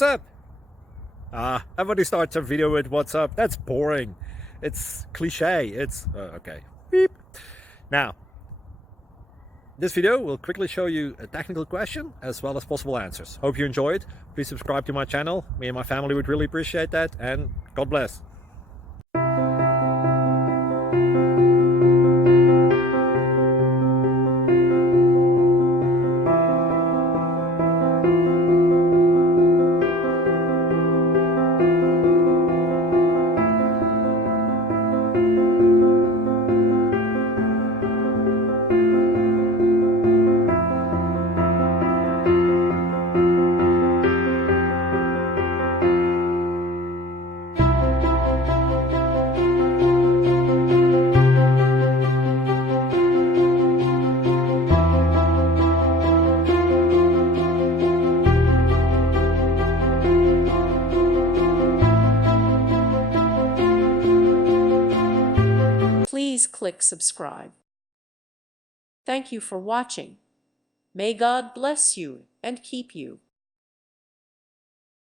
what's up? Everybody starts a video with what's up. That's boring. It's cliche. It's okay. Beep. Now, this video will quickly show you a technical question as well as possible answers. Hope you enjoyed. Please subscribe to my channel. Me and my family would really appreciate that, and God bless. Please click subscribe. Thank you for watching. May God bless you and keep you.